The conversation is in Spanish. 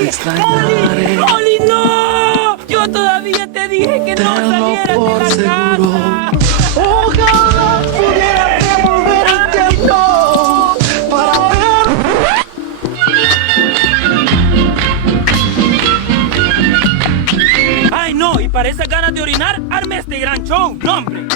Molly, Molly, Molly, no. Yo todavía te dije que no salieras de la casa. Ojalá pudiera devolver el tiempo para ver. Ay, no, y para esas ganas de orinar, arme este gran show. No, hombre.